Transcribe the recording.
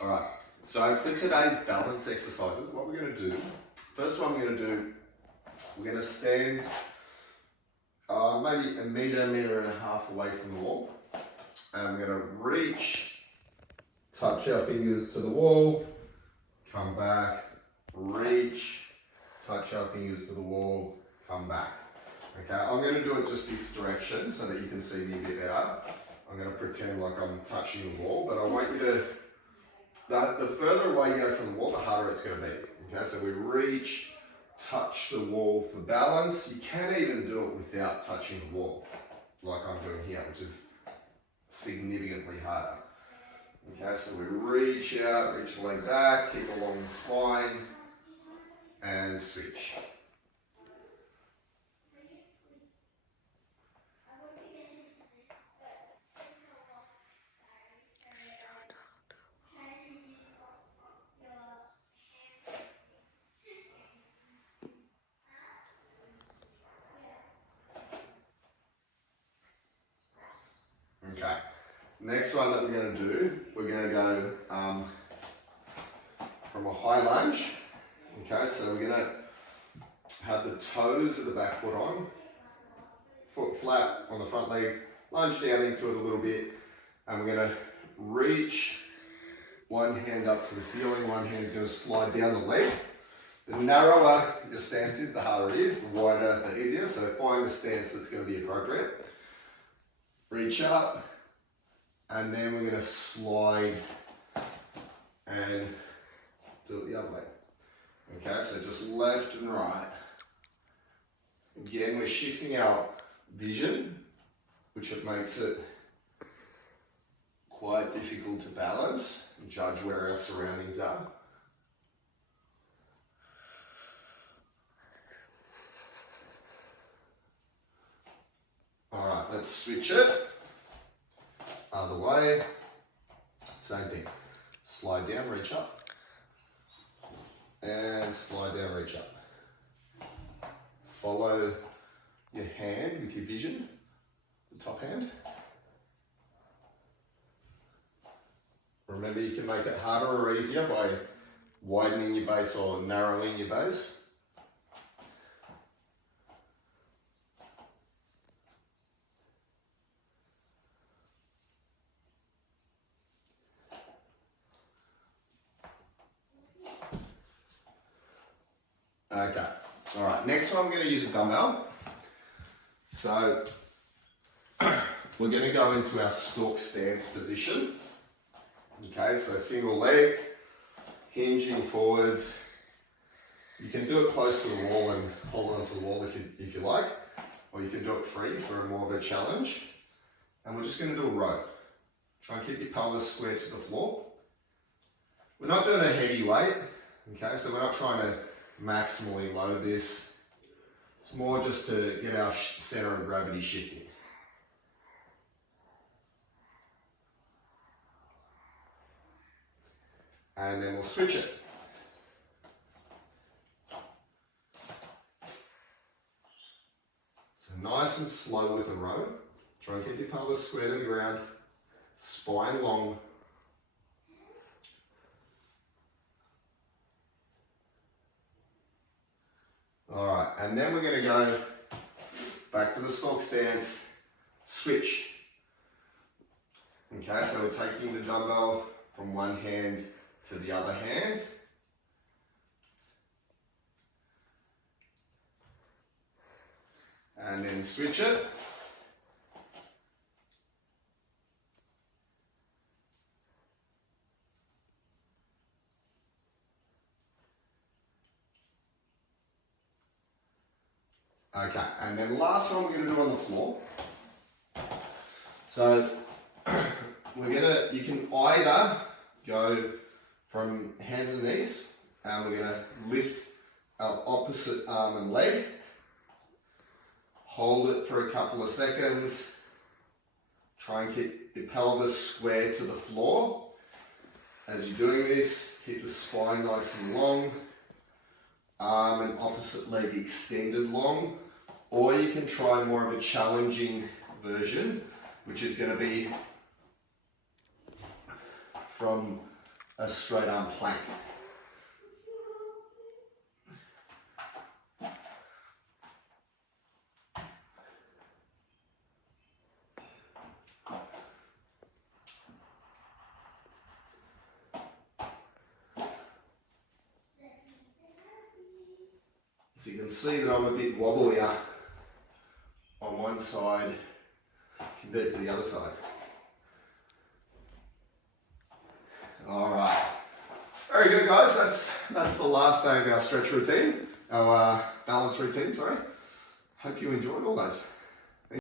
All right, so for today's balance exercises, what we're going to do, first one we're going to do, we're going to stand maybe a metre and a half away from the wall. And we're going to reach, touch our fingers to the wall, come back, reach, touch our fingers to the wall, come back. Okay, I'm going to do it just this direction so that you can see me a bit better. I'm going to pretend like I'm touching the wall, but I want you to, the further away you go from the wall, the harder it's going to be. Okay, so we reach, touch the wall for balance. You can even do it without touching the wall, like I'm doing here, which is significantly harder. Okay, so we reach out, reach the leg back, keep along the spine, and switch. Okay, next one that we're going to do, we're going to go from a high lunge. Okay, so we're going to have the toes of the back foot on, foot flat on the front leg, lunge down into it a little bit, and we're going to reach one hand up to the ceiling, one hand's going to slide down the leg. The narrower your stance is, the harder it is, the wider, the easier, so find a stance that's going to be appropriate. Reach up, and then we're going to slide and do it the other way. Okay, so just left and right. Again, we're shifting our vision, which it makes it quite difficult to balance and judge where our surroundings are. All right, let's switch it. Other way. Same thing. Slide down, reach up. And slide down, reach up. Follow your hand with your vision, the top hand. Remember, you can make it harder or easier by widening your base or narrowing your base. Okay, all right, next one I'm going to use a dumbbell. So we're going to go into our stalk stance position. Okay, so single leg, hinging forwards. You can do it close to the wall and hold onto the wall if you like, or you can do it free for more of a challenge. And we're just going to do a row. Try and keep your pelvis square to the floor. We're not doing a heavy weight, okay, so we're not trying to maximally load this. It's more just to get our center of gravity shifting. And then we'll switch it. So nice and slow with a row. Try and keep your pelvis square to the ground, spine long. All right, and then we're going to go back to the stalk stance, switch. Okay, so we're taking the dumbbell from one hand to the other hand. And then switch it. Okay, and then the last one we're going to do on the floor. So you can either go from hands and knees, and we're going to lift our opposite arm and leg, hold it for a couple of seconds, try and keep your pelvis square to the floor. As you're doing this, keep the spine nice and long, arm and opposite leg extended long, or you can try more of a challenging version, which is going to be from a straight arm plank. So you can see that I'm a bit wobblier on one side compared to the other side. All right. Very good, guys. That's the last day of our stretch routine, our balance routine, sorry. Hope you enjoyed all those.